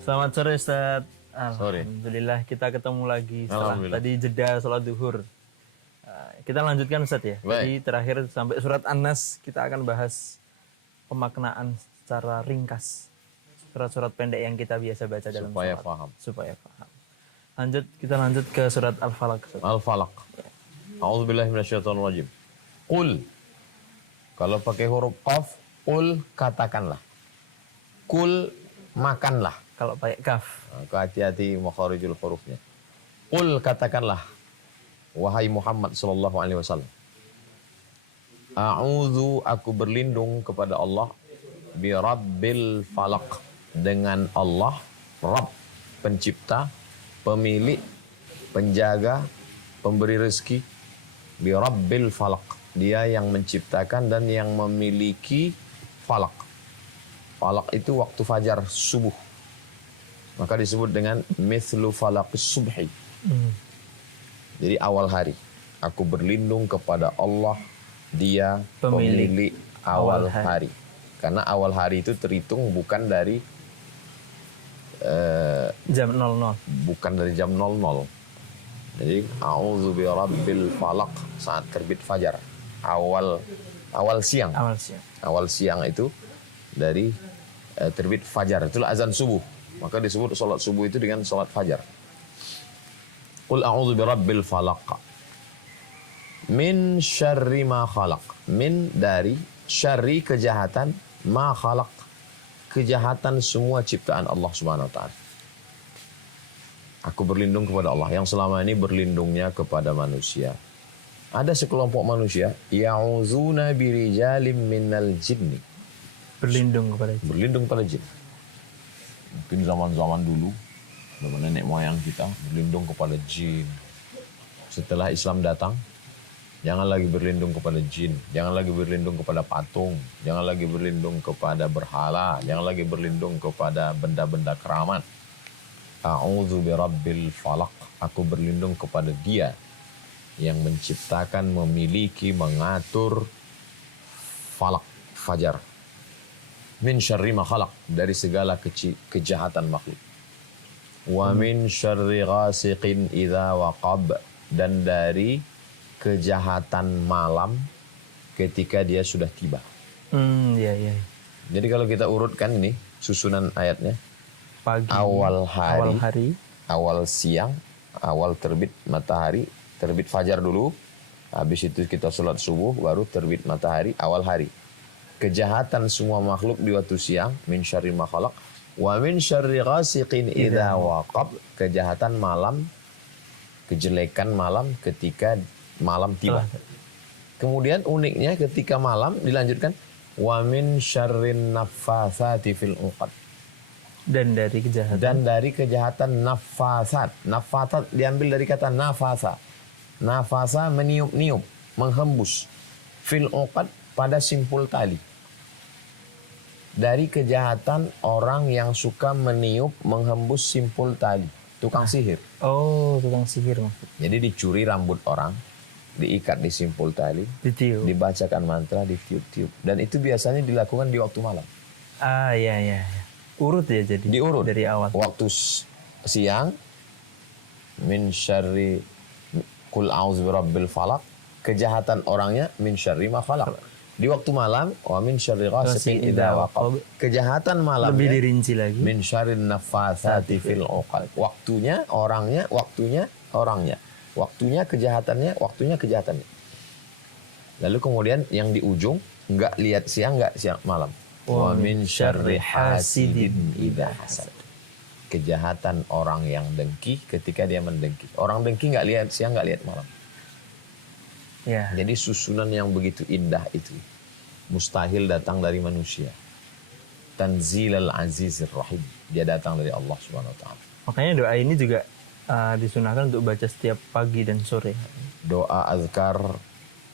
Selamat sore Ustaz. Alhamdulillah kita ketemu lagi setelah tadi jeda sholat duhur. Kita lanjutkan Ustaz ya. Baik. Jadi terakhir sampai surat An-Nas kita akan bahas pemaknaan secara ringkas. Surat-surat pendek yang kita biasa baca dalam sholat. Supaya paham. Kita lanjut ke surat Al-Falaq. Al-Falaq. A'udzubillahi minasyaitonirrajim. Qul. Kalau pakai huruf qaf, qul katakanlah. Kul makanlah. Kalau pakai kaf. Hati-hati makharijul hurufnya. Qul katakanlah, wahai Muhammad sallallahu alaihi wasallam. A'udzu aku berlindung kepada Allah bi rabbil falaq, dengan Allah Rabb, pencipta, pemilik, penjaga, pemberi rezeki. Bi rabbil falaq, dia yang menciptakan dan yang memiliki falak. Falak itu waktu fajar subuh. Maka disebut dengan mithlu falaqis subhi. Jadi awal hari. Aku berlindung kepada Allah, dia pemilik awal hari. Karena awal hari itu terhitung bukan dari jam 00. Bukan dari jam 00. Jadi a'udzu birabbil falaq, saat terbit fajar. Awal siang. Awal siang itu dari terbit fajar. Itulah azan subuh. Maka disebut salat subuh itu dengan salat fajar. Qul a'udzu birabbil falaq. Min syarri ma khalaq. Min dari syarri kejahatan, ma khalaq kejahatan semua ciptaan Allah Subhanahu wa taala. Aku berlindung kepada Allah yang selama ini berlindungnya kepada manusia. Ada sekelompok manusia ya'uzuna birijalim minal jinni. Berlindung pada jin. Mungkin zaman-zaman dulu, zaman nenek moyang kita berlindung kepada jin. Setelah Islam datang, jangan lagi berlindung kepada jin, jangan lagi berlindung kepada patung, jangan lagi berlindung kepada berhala, jangan lagi berlindung kepada benda-benda keramat. A'udzu birabbil falaq, aku berlindung kepada Dia yang menciptakan, memiliki, mengatur falak, fajar. Min syarri ma khalaq, dari segala kejahatan makhluk. Wa min syarri ghasiqin idza waqab, dan dari kejahatan malam ketika dia sudah tiba. Iya. Jadi kalau kita urutkan ini susunan ayatnya, pagi, awal hari, awal siang, awal terbit matahari, terbit fajar dulu, habis itu kita sholat subuh, baru terbit matahari, awal hari. Kejahatan semua makhluk di waktu siang, min syarri ma khalaq, wa min syarri ghasiqin idza waqab, kejahatan malam, kejelekan malam ketika malam tiba. Kemudian uniknya ketika malam dilanjutkan wa min syarrin naffatsati fil 'uqad. Dan dari kejahatan nafasat. Nafasat diambil dari kata nafasa. Nafasa meniup-niup, menghembus. Fil 'uqad, pada simpul tali. Dari kejahatan orang yang suka meniup, menghembus simpul tali. Tukang sihir. Oh, tukang sihir maksudnya. Jadi dicuri rambut orang, diikat di simpul tali, ditiup, dibacakan mantra, ditiup-tiup. Dan itu biasanya dilakukan di waktu malam. Iya. Urut ya jadi. Diurut. Dari awal. Waktu siang min syarri qul a'udzu birabbil falaq, kejahatan orangnya min syarri ma khalaq. Di waktu malam wa min syarri ghasiqin idza waqab, kejahatan malamnya lebih dirinci lagi. min syarrin naffatsati fil 'uqad. Waktunya orangnya, waktunya kejahatannya, waktunya kejahatannya. Lalu kemudian yang di ujung enggak lihat siang, enggak siang malam. Wa min syarri hasidin idza hasad. Kejahatan orang yang dengki ketika dia mendengki. Orang dengki enggak lihat siang, enggak lihat malam. Ya. Jadi susunan yang begitu indah itu mustahil datang dari manusia. Tanzilal Azizir Rahim. Dia datang dari Allah Subhanahu wa taala. Makanya doa ini juga disunahkan untuk baca setiap pagi dan sore. Doa azkar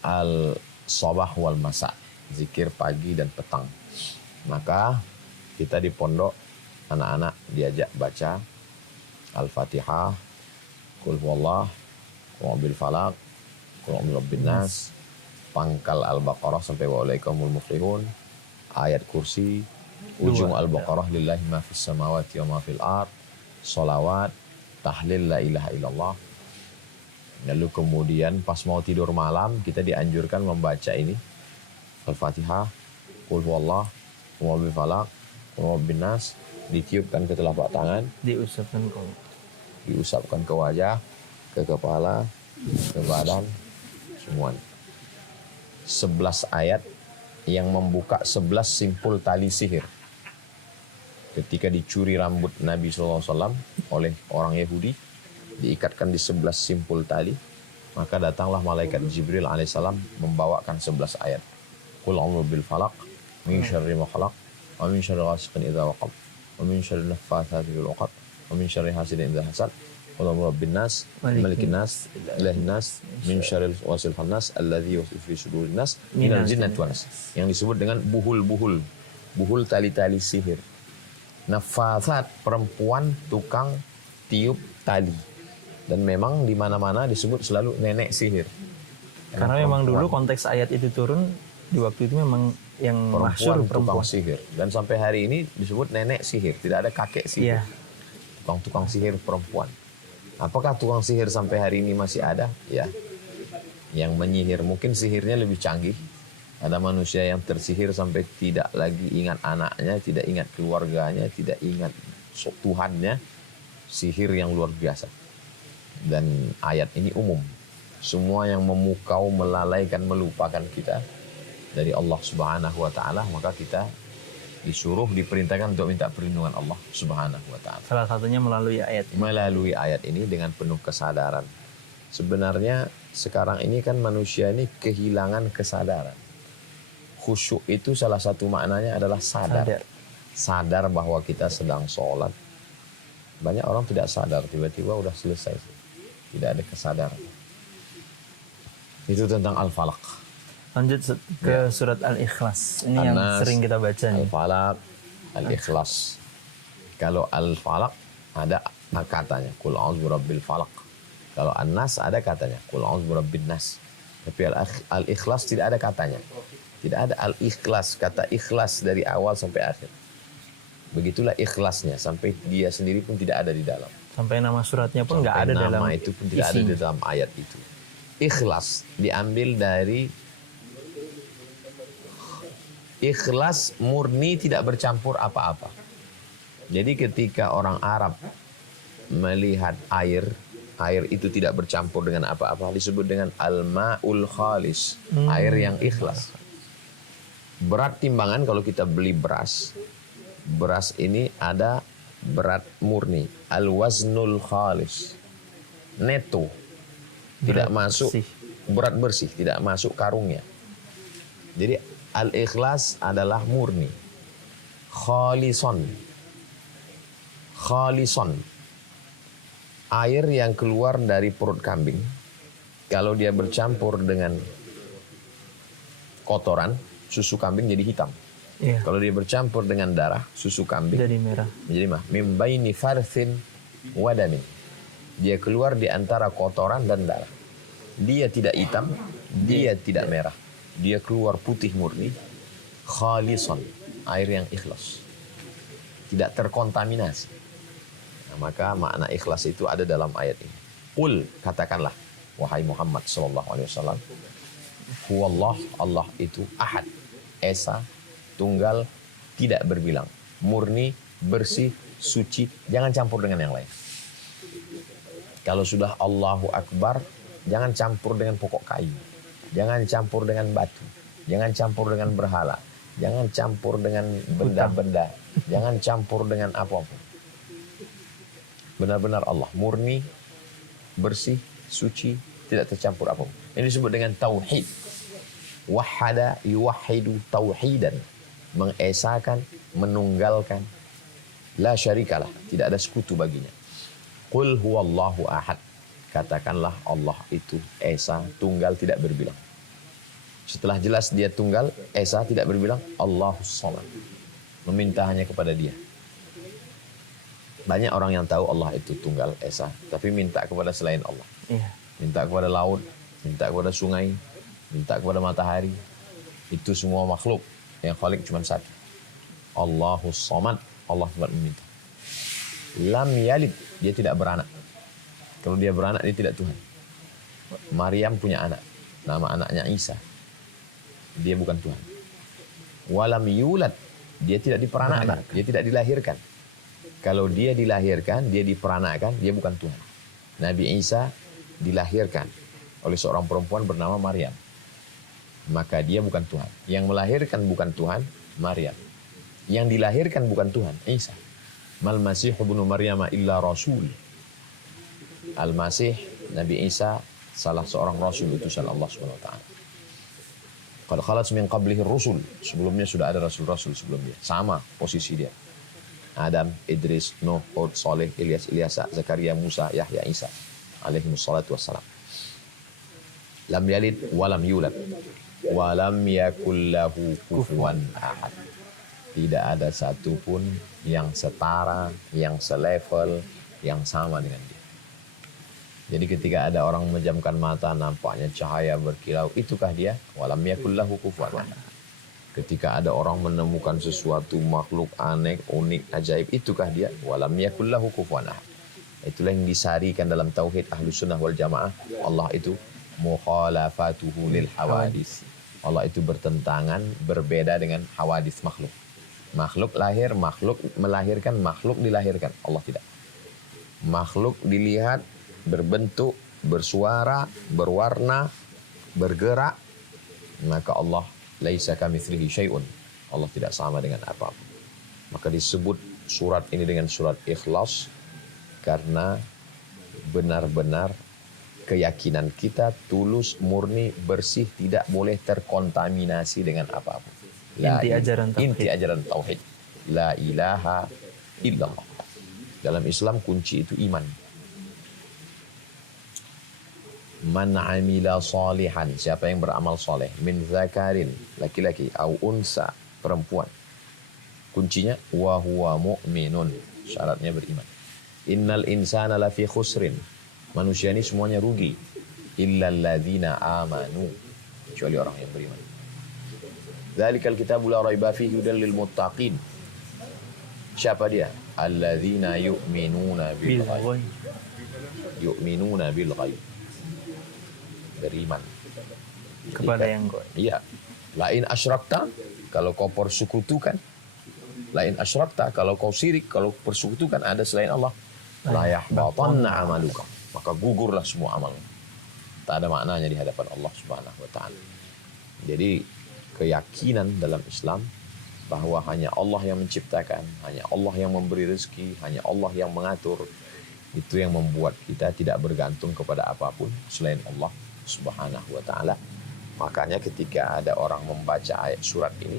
al-sabah wal masa, zikir pagi dan petang. Maka kita di pondok anak-anak diajak baca Al-Fatihah, Qul huwallah, Qul a'udzu falaq, Qul a'udzu birabbin nas, pangkal Al-Baqarah sampai wa ulaikumul muflihun, ayat kursi, ujung Al-Baqarah lillahi ma fis samawati wa ma fil ard, sholawat, tahlil la ilaha illallah. Lalu kemudian pas mau tidur malam kita dianjurkan membaca ini Al-Fatihah, Qul huwallah, Qul a'udzu falaq, Qul a'udzu birabbin nas, ditiupkan ke telapak tangan, diusapkan ke wajah, ke kepala, ke badan, semuanya. 11 ayat yang membuka 11 simpul tali sihir. Ketika dicuri rambut Nabi SAW oleh orang Yahudi, diikatkan di 11 simpul tali, maka datanglah malaikat Jibril alaihissalam membawakan 11 ayat. Qul a'udzu bil falaq, min syarri ma khalaq, wa min syarri ghasiqin idza waqab, wa min syarri naffatsati fil 'uqad, wa min syarri hasidin idza hasad. Qul a'udzu birabbin nas, malikin nas, ilahin nas, min syarril wasil khannas, alladzi yuwaswisu fi sudurin nas, minal jinnati wan nas. Yang disebut dengan buhul tali-tali sihir. Nafasat, perempuan tukang tiup tali. Dan memang di mana-mana disebut selalu nenek sihir. Karena memang dulu konteks ayat itu turun di waktu itu memang yang masyhur tukang sihir. Dan sampai hari ini disebut nenek sihir, tidak ada kakek sihir. Tukang sihir perempuan. Apakah tukang sihir sampai hari ini masih ada? Ya. Yang menyihir, mungkin sihirnya lebih canggih. Ada manusia yang tersihir sampai tidak lagi ingat anaknya, tidak ingat keluarganya, tidak ingat Tuhannya. Sihir yang luar biasa. Dan ayat ini umum. Semua yang memukau, melalaikan, melupakan kita dari Allah Subhanahu wa taala, maka kita disuruh, diperintahkan untuk minta perlindungan Allah Subhanahu wa taala. Salah satunya melalui ayat ini. Melalui ayat ini dengan penuh kesadaran. Sebenarnya sekarang ini kan manusia ini kehilangan kesadaran. Khusyuk itu salah satu maknanya adalah sadar. Sadar bahwa kita sedang sholat. Banyak orang tidak sadar, tiba-tiba udah selesai. Tidak ada kesadaran. Itu tentang Al-Falaq. Lanjut ke surat Al-Ikhlas. Ini yang sering kita baca nih. Al-Falaq, Al-Ikhlas. Kalau Al-Falaq ada katanya, Qul a'udzu birabbil falaq. Kalau An-Nas ada katanya, Qul a'udzu birabbin nas. Tapi Al-Ikhlas tidak ada katanya. Tidak ada Al-Ikhlas, kata ikhlas dari awal sampai akhir. Begitulah ikhlasnya, sampai dia sendiri pun tidak ada di dalam. Sampai nama suratnya pun nggak ada dalam. Nama itu pun tidak ada di dalam ayat itu. Ikhlas diambil dari ikhlas, murni, tidak bercampur apa-apa. Jadi ketika orang Arab melihat air itu tidak bercampur dengan apa-apa, disebut dengan al-ma'ul khalis, air yang ikhlas. Berat timbangan kalau kita beli beras ini ada berat murni, al-waznul khalis, neto, tidak masuk berat bersih, tidak masuk karungnya. Jadi al-ikhlas adalah murni. Khalison. Air yang keluar dari perut kambing, kalau dia bercampur dengan kotoran, susu kambing jadi hitam. Iya. Kalau dia bercampur dengan darah, susu kambing jadi merah. Menjadi mim baini farthin wadani. Dia keluar di antara kotoran dan darah. Dia tidak hitam, dia tidak merah. Dia keluar putih murni, khalison. air yang ikhlas, tidak terkontaminasi. Nah, maka makna ikhlas itu ada dalam ayat ini. Qul, katakanlah wahai Muhammad sallallahu alaihi wasallam, huwallah, Allah itu ahad, esa, tunggal, tidak berbilang, murni, bersih, suci, jangan campur dengan yang lain. Kalau sudah Allahu Akbar, jangan campur dengan pokok kayu, jangan campur dengan batu, jangan campur dengan berhala, jangan campur dengan benda-benda, jangan campur dengan apapun. Benar-benar Allah murni, bersih, suci, tidak tercampur apapun. Ini disebut dengan tauhid. Wahada yuwahidu tauhidan, mengesakan, menunggalkan. La syarikalah, tidak ada sekutu baginya. Qul huwallahu ahad, katakanlah Allah itu esa, tunggal, tidak berbilang. Setelah jelas dia tunggal, esa, tidak berbilang, Allahus samad, meminta hanya kepada dia. Banyak orang yang tahu Allah itu tunggal, esa, tapi minta kepada selain Allah. Iya. Minta kepada laut, minta kepada sungai, minta kepada matahari. Itu semua makhluk. Yang khalik cuma satu. Allahus samad, Allah tempat meminta. Lam yalid, dia tidak beranak. Kalau dia beranak, dia tidak Tuhan. Maryam punya anak, nama anaknya Isa. Dia bukan Tuhan. Walam yulad, dia tidak diperanakkan, dia tidak dilahirkan. Kalau dia dilahirkan, dia diperanakkan, dia bukan Tuhan. Nabi Isa dilahirkan oleh seorang perempuan bernama Maryam. Maka dia bukan Tuhan. Yang melahirkan bukan Tuhan, Maryam. Yang dilahirkan bukan Tuhan, Isa. Mal Masih ibnu Maryam illa rasul. Al-Masih, Nabi Isa, salah seorang rasul utusan Allah SWT. Qad khalat min qablihi rusul. Sebelumnya sudah ada rasul-rasul sebelum dia. Sama posisi dia. Adam, Idris, Nuh, Hud, Saleh, Ilyas, Ilyasa, Zakaria, Musa, Yahya, Isa. Alaihimussalatu wassalam. Lam yalid walam yulad. Walam yakul lahu kufuwan ahad. Tidak ada satupun yang setara, yang selevel, yang sama dengan dia. Jadi ketika ada orang memejamkan mata, nampaknya cahaya berkilau, itukah dia? Walam yakul lahu kufuwan ahad. Ketika ada orang menemukan sesuatu makhluk aneh, unik, ajaib, itukah dia? Walam yakul lahu kufuwan ahad. Itulah yang disarikan dalam tauhid Ahlus Sunnah wal Jamaah. Allah itu mukhalafatuhu lil hawadis. Allah itu bertentangan, berbeda dengan hawadis makhluk. Makhluk lahir, makhluk melahirkan, makhluk dilahirkan. Allah tidak. Makhluk dilihat, berbentuk, bersuara, berwarna, bergerak. Maka Allah laisa kamitslihi syai'un. Allah tidak sama dengan apa-apa. Maka disebut surat ini dengan surat Ikhlas karena benar-benar keyakinan kita tulus, murni, bersih, tidak boleh terkontaminasi dengan apa-apa. Inti ajaran tauhid. Inti ajaran tauhid. La ilaha illallah. Dalam Islam kunci itu iman. Man amila salihan, siapa yang beramal soleh, min zakarin, laki-laki, au unsa, perempuan. Kuncinya wa huwa mu'minun, syaratnya beriman. Innal insana lafi khusrin, manusia ini semuanya rugi. Illal ladzina amanu, kecuali orang yang beriman. Dzalikal kitabu la raiba fihi hudal lil muttaqin. Siapa dia? Alladzina yu'minuna bil ghaib. Yu'minuna bil ghaib. Beriman Kepada yang gaib. Iya. Lain asyrakta, kalau kau persekutukan. Lain asyrakta, kalau kau syirik, kalau persekutukan ada selain Allah. La yahbatanna amaluka, maka gugurlah semua amalmu. Tak ada maknanya di hadapan Allah Subhanahu wa taala. Jadi keyakinan dalam Islam bahwa hanya Allah yang menciptakan, hanya Allah yang memberi rezeki, hanya Allah yang mengatur, itu yang membuat kita tidak bergantung kepada apapun selain Allah Subhanahu wa taala. Makanya ketika ada orang membaca ayat surat ini,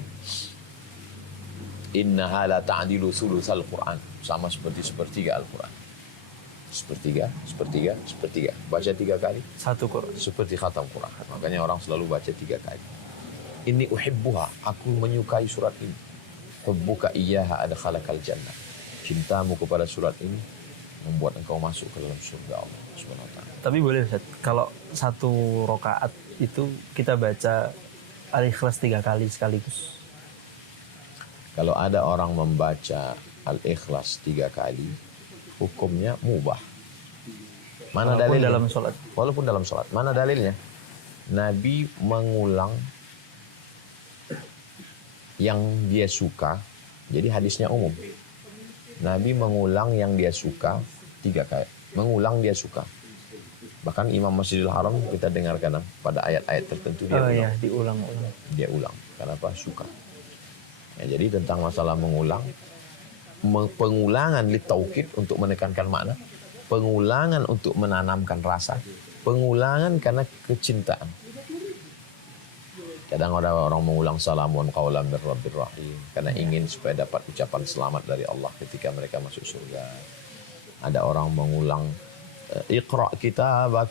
innaha la ta'dilu thulutsal Qur'an, sama seperti sepertiga Al-Qur'an. Sepertiga. Baca 3 kali. Satu Quran. Seperti khatam Quran. Makanya orang selalu baca 3 kali. Inni uhibbuha, aku menyukai surat ini. Hubbuka iyyaha adkhalakal jannah. Cintamu kepada surat ini membuat engkau masuk ke dalam surga Allah Subhanahu wa taala. Tapi boleh Ustaz, kalau satu rokaat itu kita baca Al-Ikhlas 3 kali sekaligus. Kalau ada orang membaca Al-Ikhlas 3 kali, hukumnya mubah. Mana Walaupun dalilnya? dalam sholat. Walaupun dalam sholat. Mana dalilnya? Nabi mengulang yang dia suka. Jadi hadisnya umum. Nabi mengulang yang dia suka 3 kali. Mengulang dia suka. Bahkan Imam Masjidil Haram kita dengarkan pada ayat-ayat tertentu dia ulang. Iya, diulang-ulang. Dia ulang. Kenapa? Suka. Ya, jadi tentang masalah mengulang, pengulangan litaukid untuk menekankan makna, pengulangan untuk menanamkan rasa, pengulangan karena kecintaan. Kadang ada orang mengulang salamun qaulan mir rabbir rahim karena ingin supaya dapat ucapan selamat dari Allah ketika mereka masuk surga. Ada orang mengulang iqra kitabak,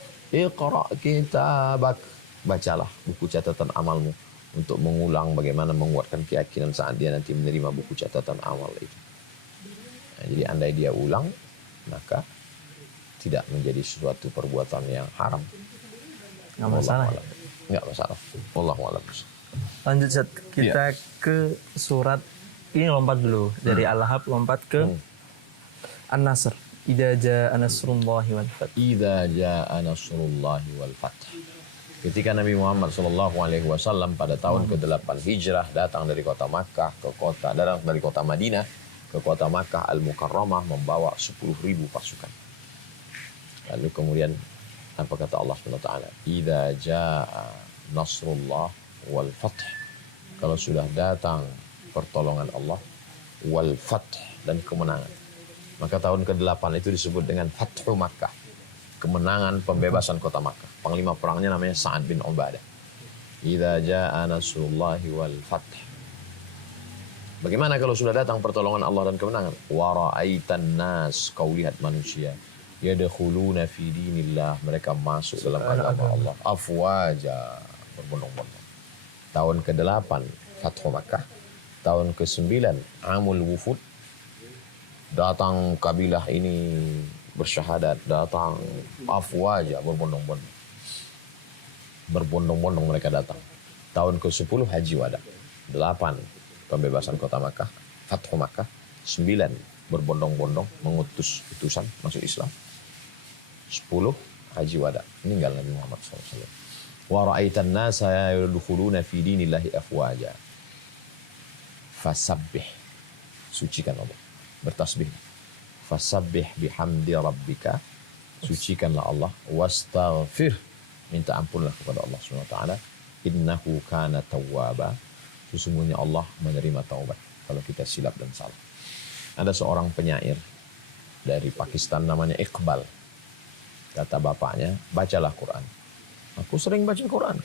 bacalah buku catatan amalmu, untuk mengulang bagaimana menguatkan keyakinan saat dia nanti menerima buku catatan amal itu. Nah, jadi andai dia ulang, maka tidak menjadi suatu perbuatan yang haram. Nggak masalah. Nggak masalah. Wallahu a'lam. Lanjut Ustaz, kita ke surat ini, lompat dulu dari Al-Lahab lompat ke An-Nasr. Idza jaa nasrullahi wal fath. Idza jaa nasrullahi wal fath. Ketika Nabi Muhammad SAW pada tahun ke-8 Hijrah datang dari kota Makkah dari kota Madinah ke kota Makkah Al-Mukarramah membawa 10.000 pasukan. Lalu kemudian apa kata Allah SWT? Idza jaa nasrullah wal fath. Kalau sudah datang pertolongan Allah wal fath dan kemenangan. Maka tahun ke-8 itu disebut dengan Fathu Makkah. Kemenangan pembebasan kota Makkah. Panglima perangnya namanya Sa'ad bin Ubadah. Idza jaa nasrullahi wal fath. Bagaimana kalau sudah datang pertolongan Allah dan kemenangan? Wa ra'aitan nas, kau lihat manusia yadkhuluna fi dinillah, mereka masuk dalam agama Allah afwaja, berbondong-bondong. Tahun ke-8 Fathu Makkah. Tahun ke-9 Amul Wufud. Datang kabilah ini bersyahadat, datang afwaja, berbondong-bondong. Berbondong-bondong mereka datang. Tahun ke-10 Haji Wada. 8 pembebasan kota Makkah, Fathu Makkah. 9 berbondong-bondong mengutus utusan masuk Islam. 10 Haji Wada, meninggal Nabi Muhammad SAW. Wa ra'aitan nasa yadkhuluna fi dinillahi afwaja. Fasabbih, sucikan Allah, bertasbih. Fasabbih bihamdi rabbika, sucikanlah Allah. Wastaghfir, minta ampunlah kepada Allah SWT. Innahu kana tawwaba, sesungguhnya Allah menerima taubat kalau kita silap dan salah. Ada seorang penyair dari Pakistan namanya Iqbal. Kata bapaknya, bacalah Quran. Aku sering baca Quran.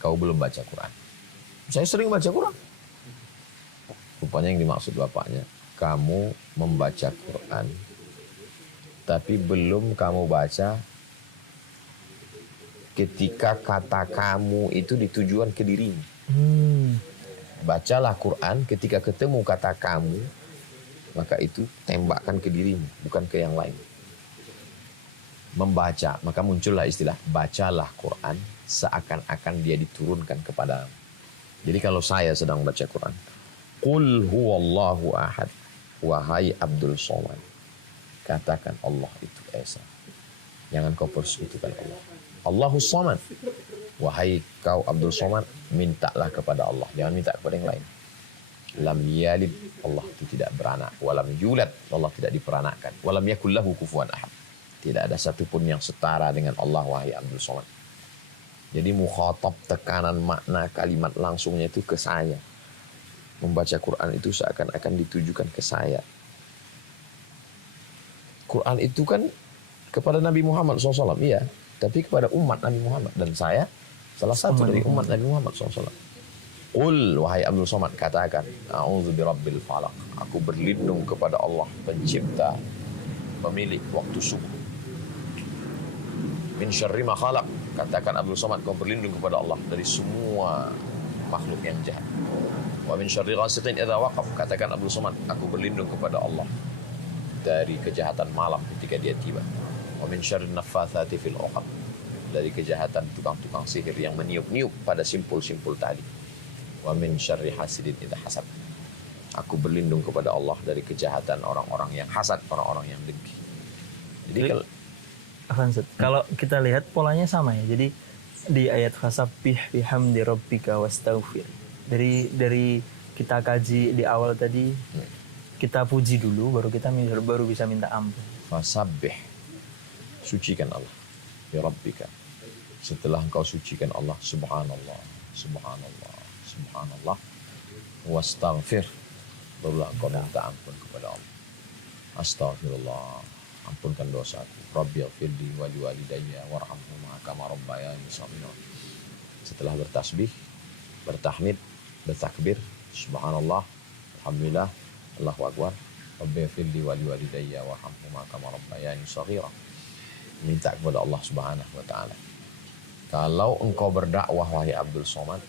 Kau belum baca Quran. Saya sering baca Quran. Rupanya yang dimaksud bapaknya, kamu membaca Quran, tapi belum kamu baca ketika kata kamu itu ditujuan ke dirimu. Bacalah Quran ketika ketemu kata kamu, maka itu tembakkan ke dirimu, bukan ke yang lain. Membaca, maka muncullah istilah bacalah Quran seakan-akan dia diturunkan kepadamu. Jadi kalau saya sedang baca Quran, Qul huwallahu ahad, wahai Abdul Somad, katakan Allah itu Esa. Jangan kau persekutukan Allah. Allahus Samad, wahai kau Abdul Somad, mintalah kepada Allah, jangan minta kepada yang lain. Lam yalid, Allah itu tidak beranak. Walam yulad, Allah tidak diperanakkan. Walam yakul lahu kufuwan ahad, tidak ada satupun yang setara dengan Allah, wahai Abdul Somad. Jadi mukhatab, tekanan makna kalimat langsungnya itu ke saya. Membaca Quran itu seakan-akan ditujukan ke saya. Quran itu kan kepada Nabi Muhammad SAW, iya, tapi kepada umat Nabi Muhammad, dan saya salah satu dari umat Nabi Muhammad SAW. Qul, wahai Abdul Somad, katakan, a'udzu birabbil falaq, aku berlindung kepada Allah pencipta, pemilik waktu subuh. Min syarri ma khalaq, katakan Abdul Somad, kau berlindung kepada Allah dari semua makhluk yang jahat. Wa min syarri ghasiqin idza waqab, katakan Abdul Somad, aku berlindung kepada Allah dari kejahatan malam ketika dia tiba. Wa min syarri naffatsati fil 'uqad, dari kejahatan tukang-tukang sihir yang meniup-niup pada simpul-simpul tali. wa min syarri hasidin idza hasad. Aku berlindung kepada Allah dari kejahatan orang-orang yang hasad, orang-orang yang dengki. Jadi kalau kita lihat polanya sama ya. Jadi di ayat fasabbih bihamdi rabbika wastaghfir. Dari kita kaji di awal tadi, kita puji dulu baru bisa minta ampun. Fasabbih, sucikan Allah ya rabbika. Setelah engkau sucikan Allah, subhanallah, subhanallah, subhanallah, wastaghfir, barulah engkau minta ampun kepada Allah. Astaghfirullah, ampunkan dosaku. Rabbighfirli wa liwalidayya warhamhuma kama rabbayani shaghira. Setelah bertasbih, bertahmid, bertakbir, subhanallah, alhamdulillah, Allahu akbar, Rabbighfirli wa liwalidayya warhamhuma kama rabbayani shaghira. Minta kepada Allah Subhanahu wa taala. Kalau engkau berdakwah wahai Abdul Somad,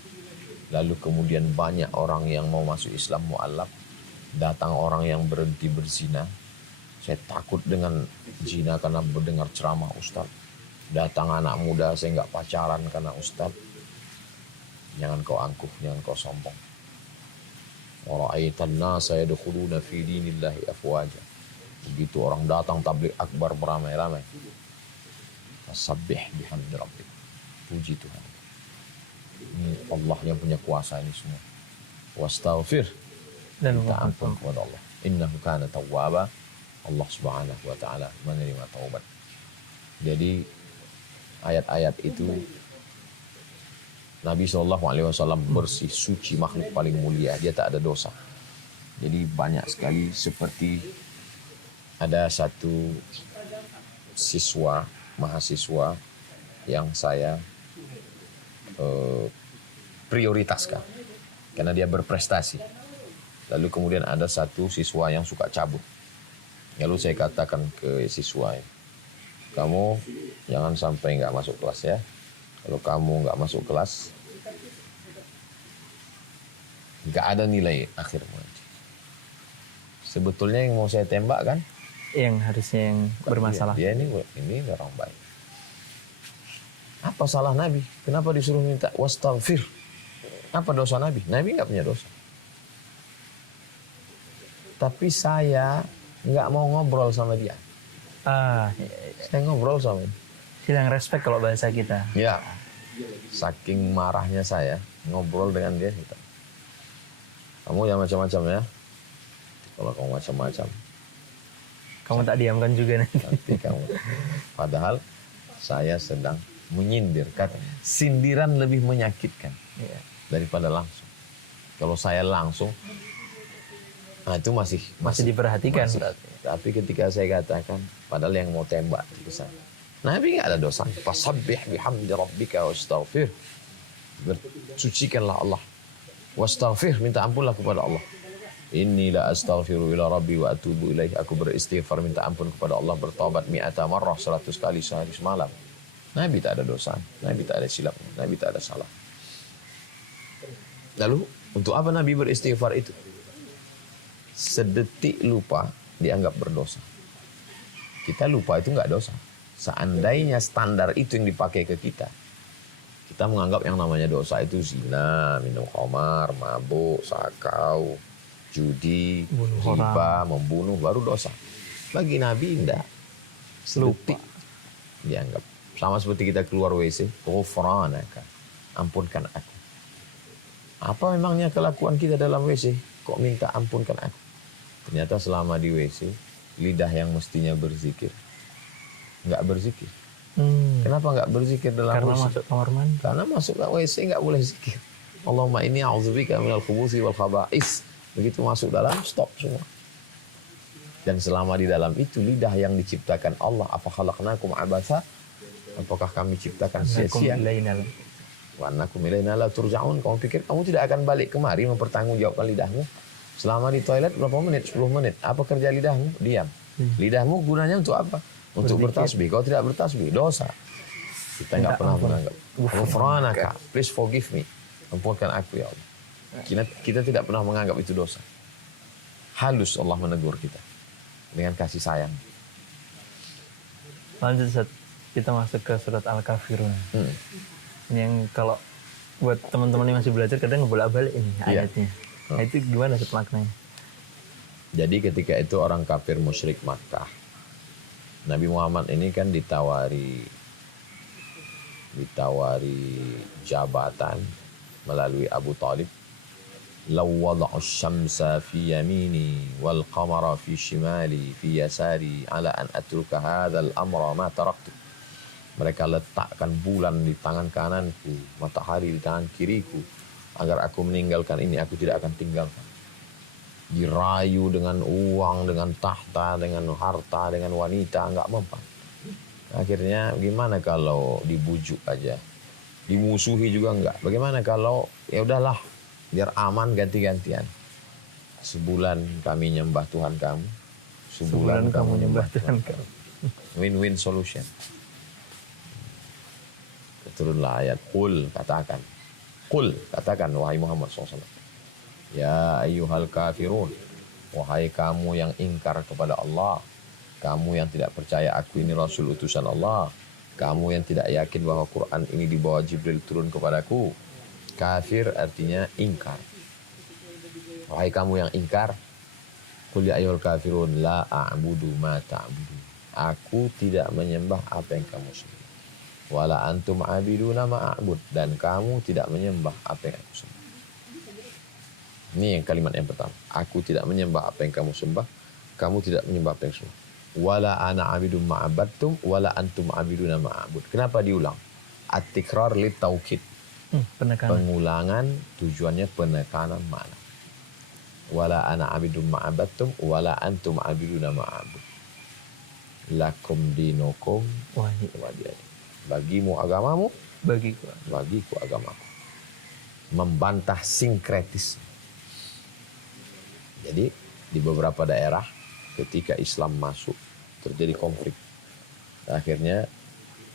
lalu kemudian banyak orang yang mau masuk Islam mu'allaf, datang orang yang berhenti berzina, saya takut dengan zina karena mendengar ceramah Ustaz. Datang anak muda, saya nggak pacaran karena Ustaz. Jangan kau angkuh, jangan kau sombong. Wara'aitan nasa yadkhuluna fi dinillahi afwaja. Begitu orang datang tabligh akbar beramai-ramai. Fasabbih bihamdi rabbik. Puji Tuhan. Ini Allah yang punya kuasa ini semua. Wastaghfir. Dan minta ampun kepada Allah. Innahu kana tawwaba. Allah Subhanahu wa taala menerima taubat. Jadi ayat-ayat itu Nabi SAW bersih, suci, makhluk paling mulia. Dia tak ada dosa. Jadi banyak sekali seperti ada satu mahasiswa yang saya prioritaskan karena dia berprestasi. Lalu kemudian ada satu siswa yang suka cabut. Lalu saya katakan ke siswa, kamu jangan sampai nggak masuk kelas ya. Kalau kamu nggak masuk kelas, nggak ada nilai akhirmu nanti. Sebetulnya yang mau saya tembak kan? Yang harusnya yang bermasalah. Dia ini orang baik. Apa salah Nabi? Kenapa disuruh minta wastaghfir? Apa dosa Nabi? Nabi nggak punya dosa. Tapi saya nggak mau ngobrol sama dia. Saya ngobrol sama dia. Hilang respect kalau bahasa kita. Ya, saking marahnya saya ngobrol dengan dia. Gitu. Kamu yang macam-macam ya. Kalau kamu macam-macam. Kamu tak diamkan juga nanti. Nanti kamu. Padahal saya sedang menyindir. Sindiran lebih menyakitkan daripada langsung. Kalau saya langsung, itu masih diperhatikan. Tapi ketika saya katakan, padahal yang mau tembak itu saya. Nabi nggak ada dosa. Fasabbih bihamdi rabbika wastaghfir. Bersucikanlah Allah. Wastaghfir, minta ampunlah kepada Allah. Inni la astaghfiru ila rabbi wa atubu ilaih. Aku beristighfar, minta ampun kepada Allah, bertobat 100 marrah, 100 kali sehari semalam. Nabi tak ada dosa, Nabi tak ada silap, Nabi tak ada salah. Lalu, untuk apa Nabi beristighfar itu? Sedetik lupa dianggap berdosa. Kita lupa itu nggak dosa. Seandainya standar itu yang dipakai ke kita menganggap yang namanya dosa itu zina, minum khamar, mabuk, sakau, judi, riba, membunuh, baru dosa. Bagi Nabi enggak. Sedetik dianggap. Sama seperti kita keluar WC, ghufranaka, ampunkan aku. Apa memangnya kelakuan kita dalam WC? Kok minta ampunkan aku? Ternyata selama di WC, lidah yang mestinya berzikir, nggak berzikir. Kenapa nggak berzikir dalam Karena WC? masuk kamar mandi. Karena masuk WC nggak boleh zikir. Allahumma inni a'udzubika minal khubuthi wal khaba'is. Begitu masuk dalam, stop semua. Dan selama di dalam itu, lidah yang diciptakan Allah, apa khalaqnakum abatha? Apakah kami ciptakan sia-sia? Wa annakum ilaina la turja'un. Kamu pikir kamu tidak akan balik kemari mempertanggungjawabkan lidahmu? Selama di toilet berapa menit? 10 menit. Apa kerja lidahmu? Diam. Lidahmu gunanya untuk apa? Untuk bertasbih. Kalau tidak bertasbih, dosa. Kita nggak pernah menganggap. Ghufranaka, please forgive me. Ampunkan aku ya Allah. Kita tidak pernah menganggap itu dosa. Halus Allah menegur kita dengan kasih sayang. Lanjut, kita masuk ke surat Al-Kafirun. Yang kalau buat teman-teman yang masih belajar kadang ngebolak-balik ini ayatnya. Nah, itu gimana Ustaz maknanya? Jadi ketika itu orang kafir musyrik Makkah, Nabi Muhammad ini kan ditawari jabatan melalui Abu Talib. Law wada'u syamsa fi yamini wal qamara fi shimali fi yasari ala an atruka hadzal amra ma taraktu. Mereka letakkan bulan di tangan kananku, matahari di tangan kiriku, agar aku meninggalkan ini, aku tidak akan tinggalkan. Dirayu dengan uang, dengan tahta, dengan harta, dengan wanita, enggak mempan. Akhirnya gimana kalau dibujuk aja, dimusuhi juga enggak. Bagaimana kalau ya udahlah, biar aman ganti-gantian. Sebulan kami nyembah Tuhan kamu, sebulan kamu nyembah Tuhan kamu. Win-win solution. Turunlah ayat Qul, katakan wahai Muhammad SAW, ya ayyuhal kafirun, wahai kamu yang ingkar kepada Allah, kamu yang tidak percaya aku ini Rasul utusan Allah, kamu yang tidak yakin bahwa Quran ini dibawa Jibril turun kepadaku. Kafir artinya ingkar. Wahai kamu yang ingkar, qul ya ayyuhal kafirun la a'budu ma ta'budun, aku tidak menyembah apa yang kamu sembah. Wala antum abiduna ma'abud, dan kamu tidak menyembah apa yang aku sembah. Ini yang kalimat yang pertama. Aku tidak menyembah apa yang kamu sembah, kamu tidak menyembah apa yang sembah. Wala ana abidum ma'abadtum, wala antum abiduna ma'abud. Kenapa diulang? At-tikrar li taukid. Pengulangan tujuannya penekanan makna. Wala ana abidum ma'abadtum, wala antum abiduna ma'abud. Lakum dinukum waliyadin. Bagimu agamamu, bagiku agamaku. Membantah sinkretisme. Jadi di beberapa daerah ketika Islam masuk terjadi konflik. Akhirnya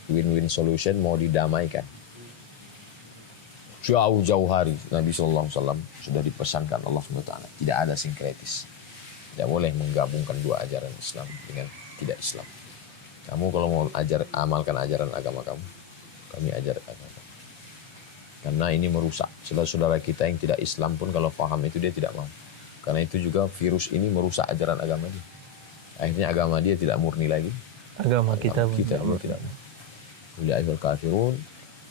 win-win solution mau didamaikan. Jauh-jauh hari Nabi SAW sudah dipesankan Allah SWT, tidak ada sinkretis. Tidak boleh menggabungkan dua ajaran Islam dengan tidak Islam. Kamu kalau mau amalkan ajaran agama kamu, kami ajar agama kamu. Karena ini merusak. Saudara-saudara kita yang tidak Islam pun kalau paham itu dia tidak mau. Karena itu juga virus ini merusak ajaran agama dia. Akhirnya agama dia tidak murni lagi. Agama kita pun tidak mau. Ya ayyuhal kafirun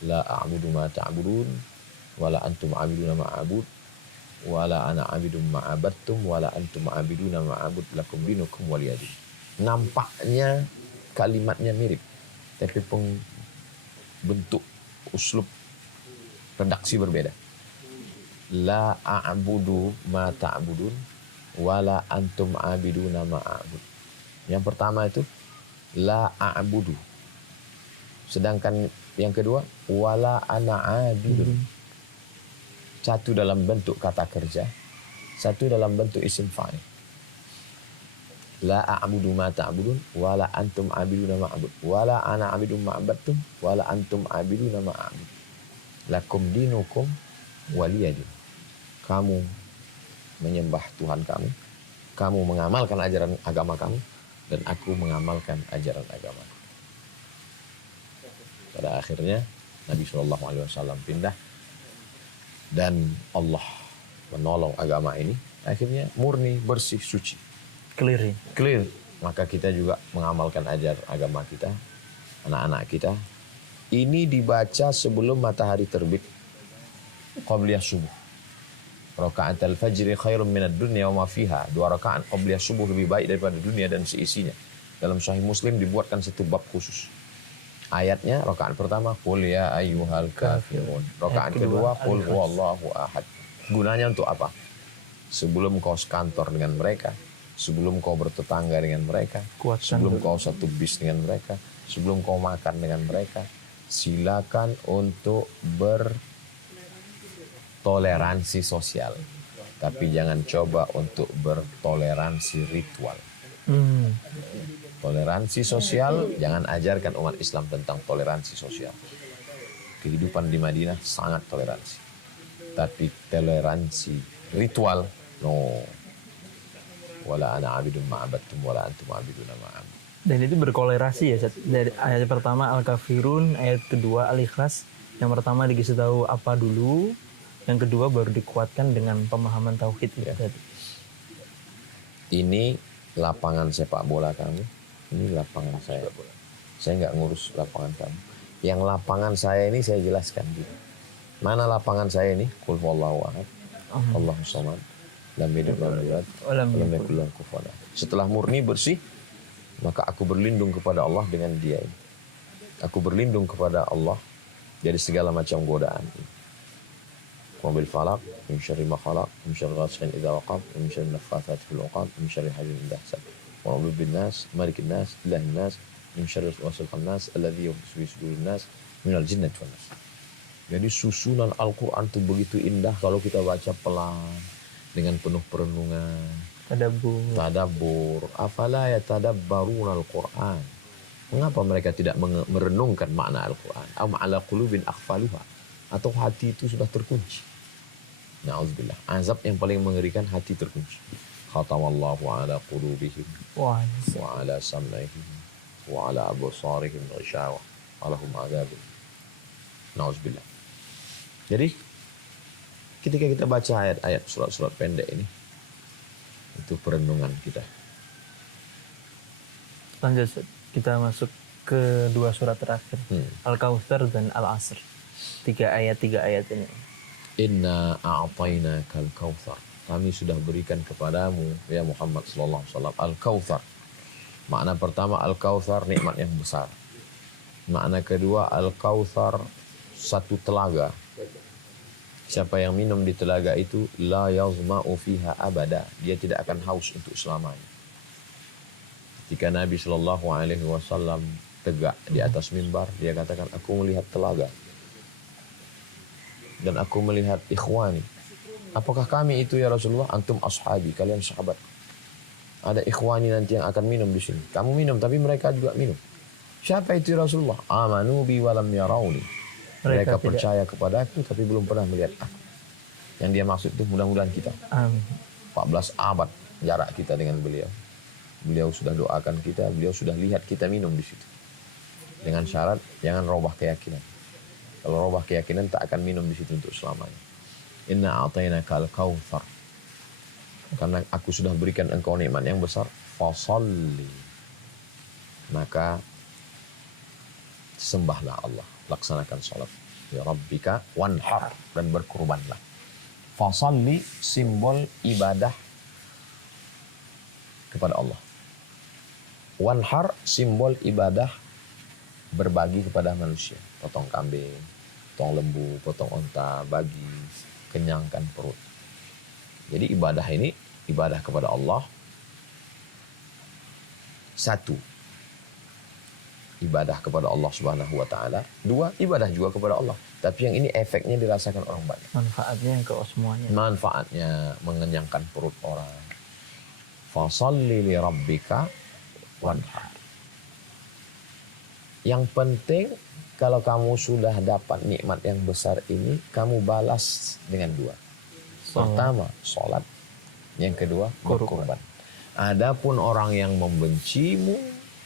la a'budu ma ta'budun wala antum 'abiduna ma a'bud wala ana 'abidum ma 'abadtum wala antum 'abiduna ma a'bud lakum dinukum waliyadin. Nampaknya kalimatnya mirip, tapi bentuk uslub redaksi berbeda. La a'budu ma ta'budun wala antum 'abiduna ma a'bud. Yang pertama itu la a'budu. Sedangkan yang kedua wala ana 'abidun. Satu dalam bentuk kata kerja, satu dalam bentuk isim fa'il. La a'budu ma ta'budun wala antum 'abiduna ma a'bud wala ana 'abidum ma 'abadtum wala antum 'abiduna ma a'bud lakum dinukum waliyadin. Kamu menyembah Tuhan kamu, kamu mengamalkan ajaran agama kamu, dan aku mengamalkan ajaran agamaku. Pada akhirnya Nabi SAW pindah dan Allah menolong agama ini, akhirnya murni, bersih, suci. Clear. Maka kita juga mengamalkan ajaran agama kita, anak-anak kita. Ini dibaca sebelum matahari terbit, qabliyah subuh. Rakaat al-fajri khairum minad dunya wa ma fiha. 2 rakaat qabliyah subuh lebih baik daripada dunia dan seisinya. Dalam Sahih Muslim dibuatkan satu bab khusus. Ayatnya rakaat pertama qul ya ayyuhal kafirun. Rakaat kedua qul huwallahu ahad. Gunanya untuk apa? Sebelum kau sekantor dengan mereka, sebelum kau bertetangga dengan mereka, sebelum kau satu bis dengan mereka, sebelum kau makan dengan mereka, silakan untuk bertoleransi sosial. Tapi jangan coba untuk bertoleransi ritual. Toleransi sosial, jangan ajarkan umat Islam tentang toleransi sosial. Kehidupan di Madinah sangat toleransi. Tapi toleransi ritual, no. Wala ana abidun ma'abadtum wala antum abiduna ma'abud. Dan itu berkolerasi ya, dari ayat pertama Al-Kafirun, ayat kedua Al-Ikhlas, Yang pertama dikasih tahu apa dulu, yang kedua baru dikuatkan dengan pemahaman tauhid itu tadi. Ini lapangan sepak bola kamu, ini lapangan saya. Saya nggak ngurus lapangan kamu. Yang lapangan saya ini saya jelaskan gitu. Mana lapangan saya ini? Qul huwallahu ahad, Allahus samad, lam yalid walam yulad, walam yakul lahu kufuwan ahad. Setelah murni bersih, maka aku berlindung kepada Allah dengan dia ini. Aku berlindung kepada Allah dari segala macam godaan. Wabil falaq, min syarri ma khalaq, min syarri ghasiqin idza waqab, min syarri naffatsati fil 'uqad, min syarri hasidin idza hasad. Wa a'udzu binnas, malikin nas, ilahin nas, min syarri waswasil khannas, alladzi yuwaswisu fi sudurin nas, minal jinnati wan nas. Jadi susunan Al-Quran itu begitu indah kalau kita baca pelan dengan penuh perenungan. Tadabbur. Afala yatadabbaruna Al-Quran. Mengapa mereka tidak merenungkan makna Al-Quran? Am ala qulubin akhfaluha. Atau hati itu sudah terkunci. Na'udzubillah. Azab yang paling mengerikan hati terkunci. Khatamallahu ala qulubihim. Wa ala sam'ihim. Wa ala absarihim ghishawa. Walahum adzabun. Na'udzubillah. Jadi ketika kita baca ayat-ayat surat-surat pendek ini, itu perenungan kita. Lanjut, kita masuk ke dua surat terakhir, Al-Kautsar dan Al-Asr. 3 ayat ini. Inna a'tainakal kautsar. Kami sudah berikan kepadamu ya Muhammad sallallahu alaihi wasallam al-kautsar. Makna pertama al-kautsar nikmat yang besar. Makna kedua al-kautsar satu telaga. Siapa yang minum di telaga itu la yazma'u fiha abada, dia tidak akan haus untuk selamanya. Ketika Nabi sallallahu alaihi wasallam tegak di atas mimbar, dia katakan, aku melihat telaga dan aku melihat ikhwani. Apakah kami itu ya Rasulullah? Antum ashabi, kalian sahabat. Ada ikhwani nanti yang akan minum di sini. Kamu minum tapi mereka juga minum. Siapa itu ya Rasulullah? Amanu bi walam yarawni. Mereka percaya kepada aku tapi belum pernah melihat aku. Yang dia maksud itu mudah-mudahan kita. 14 abad jarak kita dengan beliau. Beliau sudah doakan kita, beliau sudah lihat kita minum di situ. Dengan syarat jangan robah keyakinan. Kalau robah keyakinan tak akan minum di situ untuk selamanya. Inna a'tainakal kautsar. Karena aku sudah berikan engkau nikmat yang besar, fasalli. Maka sembahlah Allah, laksanakan salat ya rabbika wanhar, dan berkurbanlah. Fasalli simbol ibadah kepada Allah. Wanhar simbol ibadah berbagi kepada manusia. Potong kambing, potong lembu, potong onta, bagi, kenyangkan perut. Jadi ibadah ini ibadah kepada Allah. Satu, ibadah kepada Allah Subhanahu wa taala. 2, ibadah juga kepada Allah. Tapi yang ini efeknya dirasakan orang banyak. Manfaatnya ke semuanya. Manfaatnya mengenyangkan perut orang. Fasalli li rabbika wanhar. Yang penting kalau kamu sudah dapat nikmat yang besar ini, kamu balas dengan 2. Pertama, sholat. Yang kedua, berkorban. Adapun orang yang membencimu,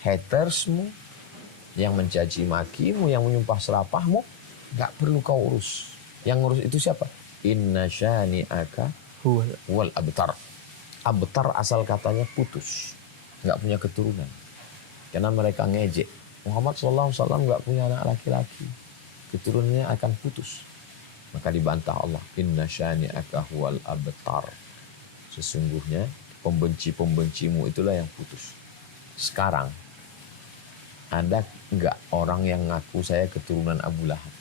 hatersmu, yang mencaci makimu, yang menyumpah serapahmu, gak perlu kau urus. Yang ngurus itu siapa? Inna syani'aka wal abtar. Abtar asal katanya putus, gak punya keturunan. Karena mereka ngejek. Muhammad SAW gak punya anak laki-laki. Keturunannya akan putus. Maka dibantah Allah. Inna syani'aka wal abtar. Sesungguhnya pembenci-pembencimu itulah yang putus. Sekarang ada enggak orang yang ngaku saya keturunan Abu Lahab?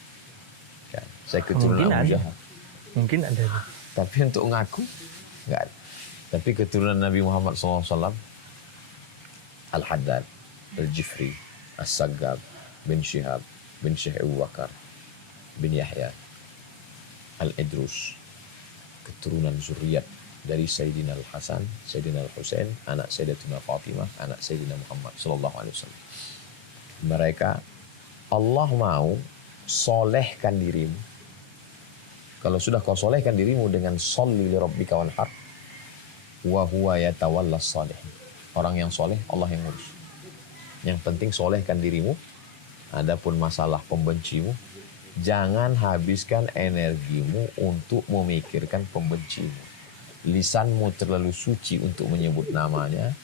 Kan? Saya keturunan Abu Jahal. Mungkin ada. Tapi untuk ngaku enggak ada. Tapi keturunan Nabi Muhammad SAW, Al-Haddad, Al-Jifri, As-Saggab, bin Syihab, bin Syekh Abu Bakar, bin Yahya, Al-Idrus, keturunan zuriat dari Sayyidina Al-Hasan, Sayyidina Al-Husain, anak Sayyidatina Fatimah, anak Sayyidina Muhammad sallallahu alaihi wasallam. Mereka, Allah mau solehkan dirimu. Kalau sudah kau solehkan dirimu dengan sholli li rabbika wanhar, wa huwa yatawallas salihin. Orang yang soleh, Allah yang ngurus. Yang penting solehkan dirimu. Adapun masalah pembencimu, Jangan habiskan energimu untuk memikirkan pembencimu. Lisanmu terlalu suci untuk menyebut namanya.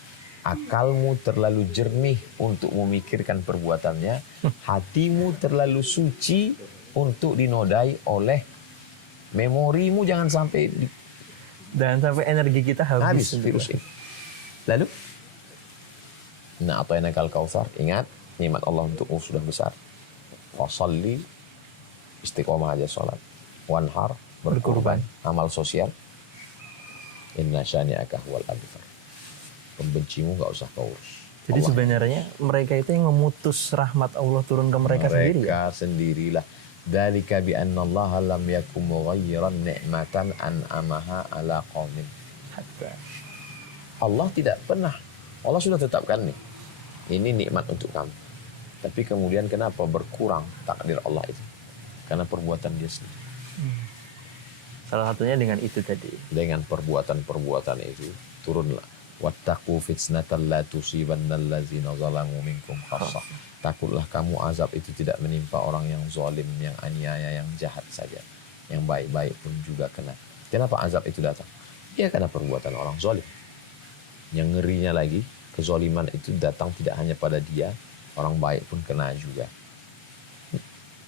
Akalmu terlalu jernih untuk memikirkan perbuatannya. Hatimu terlalu suci untuk dinodai oleh memorimu. Jangan sampai energi kita habis habis. virus ini. Lalu, a'tainakal kautsar. Ingat, nikmat Allah untukmu sudah besar. Fasalli, istiqomah aja sholat. Wanhar, berkurban. Amal sosial. Inna syani'aka huwal abtar. Pembencimu gak usah kau urus. Jadi Allah. sebenarnya mereka itu yang memutus rahmat Allah turun ke mereka sendiri. Mereka sendirilah. Dzalika bi anna Allah lam yakum mughayyiran ni'matan an'amaha ala qaumin. Allah tidak pernah. Allah sudah tetapkan nih. Ini nikmat untuk kamu. Tapi kemudian kenapa berkurang takdir Allah itu? Karena perbuatan dia sendiri. Salah satunya dengan itu tadi. Dengan perbuatan-perbuatan itu turunlah. Wattaqu fitnatan la tusibannal ladzina zalamu minkum khassah. Takutlah kamu azab itu tidak menimpa orang yang zalim, yang aniaya, yang jahat saja. Yang baik-baik pun juga kena. Kenapa azab itu datang? Ya karena perbuatan orang zalim. Yang ngerinya lagi, kezaliman itu datang tidak hanya pada dia, orang baik pun kena juga.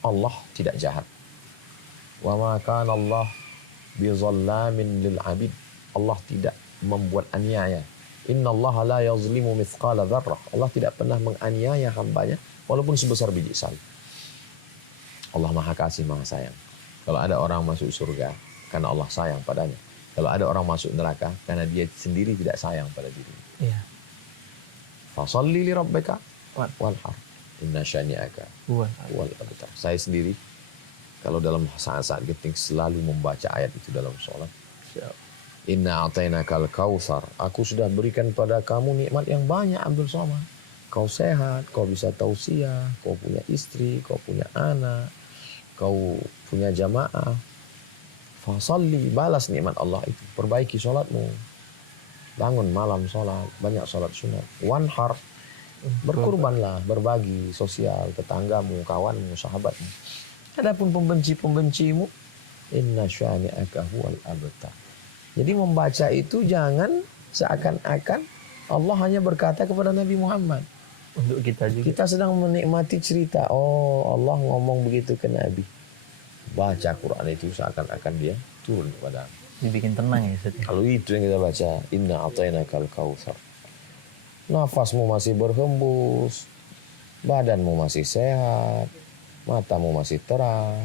Allah tidak jahat. Wa ma kana Allah bizallamin lil abid. Allah tidak membuat aniaya. Inna Allah la yazlimu mithqala dzarrah. Allah tidak pernah menganiaya hambanya walaupun sebesar biji sawi. Allah Maha Kasih, Maha Sayang. Kalau ada orang masuk surga karena Allah sayang padanya. Kalau ada orang masuk neraka karena dia sendiri tidak sayang pada dirinya. Iya. Fasalli li rabbika wanhar. Inna syani'aka Huwal abtar. Saya sendiri kalau dalam saat-saat genting selalu membaca ayat itu dalam sholat. Inna a'tainakal kautsar. Aku sudah berikan pada kamu nikmat yang banyak, Abdul Somad. Kau sehat, kau bisa tausiah, kau punya istri, kau punya anak, kau punya jamaah. Fasalli, balas nikmat Allah itu. Perbaiki sholatmu. Bangun malam sholat, banyak sholat sunat. Wanhar, berkurbanlah, berbagi sosial, tetanggamu, kawanmu, sahabatmu. Adapun pembenci-pembencimu, inna syani'aka huwal abtar. Jadi membaca itu jangan seakan-akan Allah hanya berkata kepada Nabi Muhammad. Untuk kita juga. Kita sedang menikmati cerita. Oh, Allah ngomong begitu ke Nabi. Baca Quran itu seakan-akan dia turun kepada. Dibikin tenang ya Ustaz. Kalau itu yang kita baca, inna a'tainakal kautsar. Nafasmu masih berhembus, badanmu masih sehat, matamu masih terang,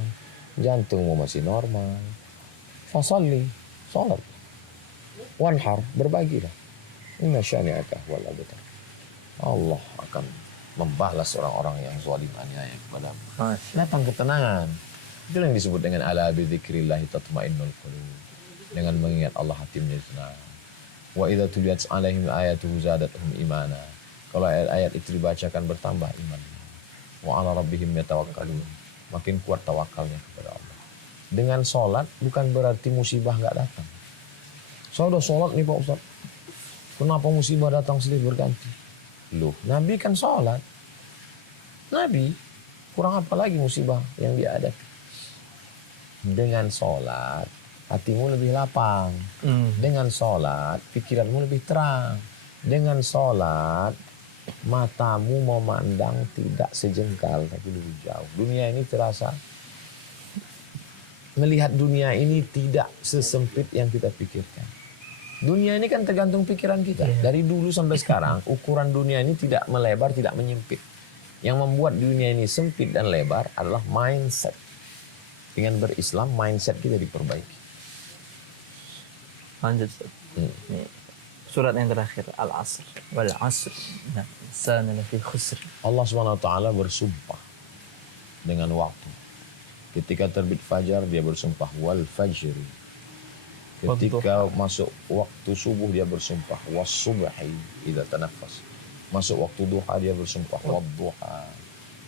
jantungmu masih normal. Fasalli, salat. Wanhar, berbagilah. Inna syani'aka huwal abtar. Allah akan membalas orang-orang yang zalim aniaya kepadamu. Datang ketenangan. Itu yang disebut dengan ala bi dzikrillah tatmainnul qulub. Dengan mengingat Allah hati menjadi tenang. Wa idza tuliyat 'alaihim ayatuhu zadatuhum imana. Kalau ayat-ayat itu dibacakan bertambah iman. Wa 'ala rabbihim yatawakkalun. Makin kuat tawakalnya kepada Allah. Dengan sholat bukan berarti musibah enggak datang. Saya udah sholat nih Pak Ustaz. Kenapa musibah datang silih berganti? Loh, Nabi kan sholat. Nabi, kurang apa lagi musibah yang dia hadapi? Dengan sholat, hatimu lebih lapang. Dengan sholat, pikiranmu lebih terang. Dengan sholat, matamu memandang tidak sejengkal, tapi lebih jauh. Dunia ini terasa, melihat dunia ini tidak sesempit yang kita pikirkan. Dunia ini kan tergantung pikiran kita. Dari dulu sampai sekarang, ukuran dunia ini tidak melebar, tidak menyempit. Yang membuat dunia ini sempit dan lebar adalah mindset. Dengan berislam, mindset kita diperbaiki. Lanjut Ustaz. Nih, surat yang terakhir, Al-Asr. Wal asr. Nah, insana lafi khusr. Allah SWT bersumpah dengan waktu. Ketika terbit fajar, dia bersumpah wal fajri. Ketika masuk waktu subuh dia bersumpah was-subhi idza tanaffas. Masuk waktu duha dia bersumpah wad-duha.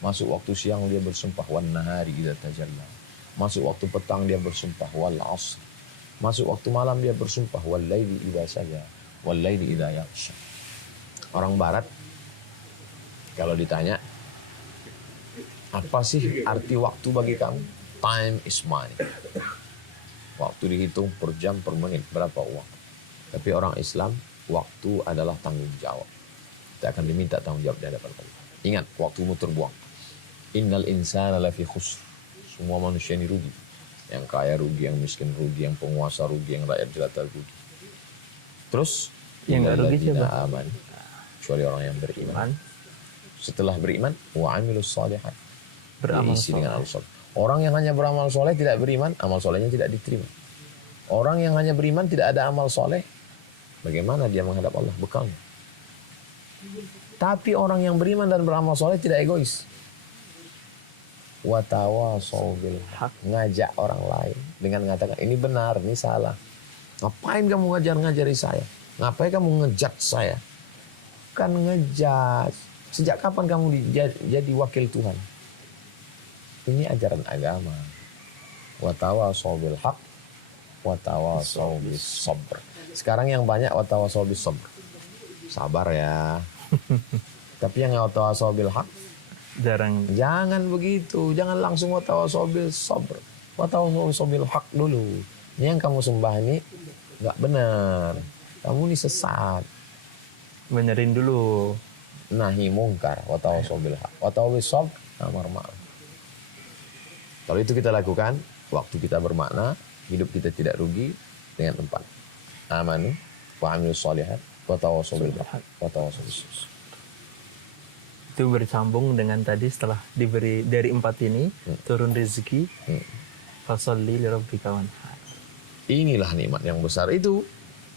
Masuk waktu siang dia bersumpah wan-nahari idza tajalla. Masuk waktu petang dia bersumpah wal 'asr. Masuk waktu malam dia bersumpah wal laili idza saja, wal laili idza yaghsha. Orang barat kalau ditanya apa sih arti waktu bagi kamu? Time is money. Waktu dihitung per jam, per menit, berapa uang. Tapi orang Islam, waktu adalah tanggung jawab. Kita akan diminta tanggung jawab di hadapan Allah. Ingat, waktumu terbuang. Innal insana lafi khusr. Semua manusia ini rugi. Yang kaya rugi, yang miskin rugi, yang penguasa rugi, yang rakyat jelata rugi. Terus, Yang nggak rugi siapa? aman. Kecuali orang yang beriman. Setelah beriman, wa amilus shalihat. Beramal Diisi dengan amal soleh. Orang yang hanya beramal soleh tidak beriman, amal solehnya tidak diterima. Orang yang hanya beriman tidak ada amal soleh, bagaimana dia menghadap Allah? Bekalnya. Tapi orang yang beriman dan beramal soleh tidak egois. Watawasau bil haq, ngajak orang lain dengan mengatakan ini benar, ini salah. Ngapain kamu ngajari saya? Ngapain kamu ngejat saya? Kan ngejat. Sejak kapan kamu jadi wakil Tuhan? Ini ajaran agama. Watawasau bil haq, watawasau bis sabr. Sekarang yang banyak watawasau bis sabr. Sabar ya. Tapi yang watawasau bil haq jarang. jangan begitu. Jangan langsung watawasau bil sabr. Watawasau bil haq dulu. Ini yang kamu sembah ini enggak benar. Kamu ini sesat. Benerin dulu. Nahi mungkar, watawasau bil haq. Watawasau bis sabr, amar ma'ruf. Kalau itu kita lakukan, waktu kita bermakna, hidup kita tidak rugi dengan tempat. Amanu wa amilus shalihat wa tawassaw bil haq wa tawassaw bis sabr. Itu bersambung dengan tadi setelah diberi dari 4 ini turun rezeki. Fasholli li rabbika wanhar. Inilah nikmat yang besar itu.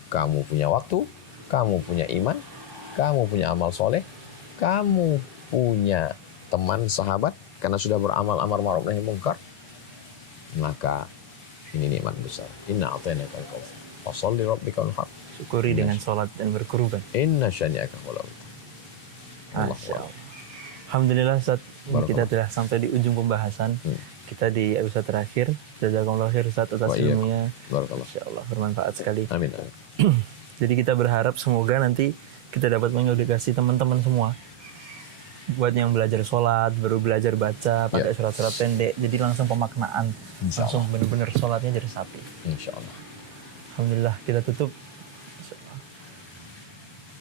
Kamu punya waktu, kamu punya iman, kamu punya amal soleh, kamu punya teman sahabat karena sudah beramal amar ma'ruf nahi mungkar. Maka ini nikmat besar. Inna a'tainaka al-kautsar. Fasholli li rabbika wanhar. Syukuri dengan sholat dan berkurban. Inna syani'aka huwal abtar. Masya Allah. Alhamdulillah Ustaz, kita telah sampai di ujung pembahasan. Kita di episode terakhir. Jazakumullah khair Ustaz atas ilmunya. Barakallahu fi Allah. Bermanfaat sekali. Amin. Jadi kita berharap semoga nanti kita dapat mengedukasi teman-teman semua. Buat yang belajar sholat, baru belajar baca, pakai surat-surat pendek. Jadi langsung pemaknaan. Langsung benar-benar sholatnya jadi sapi. Insya Allah. Alhamdulillah kita tutup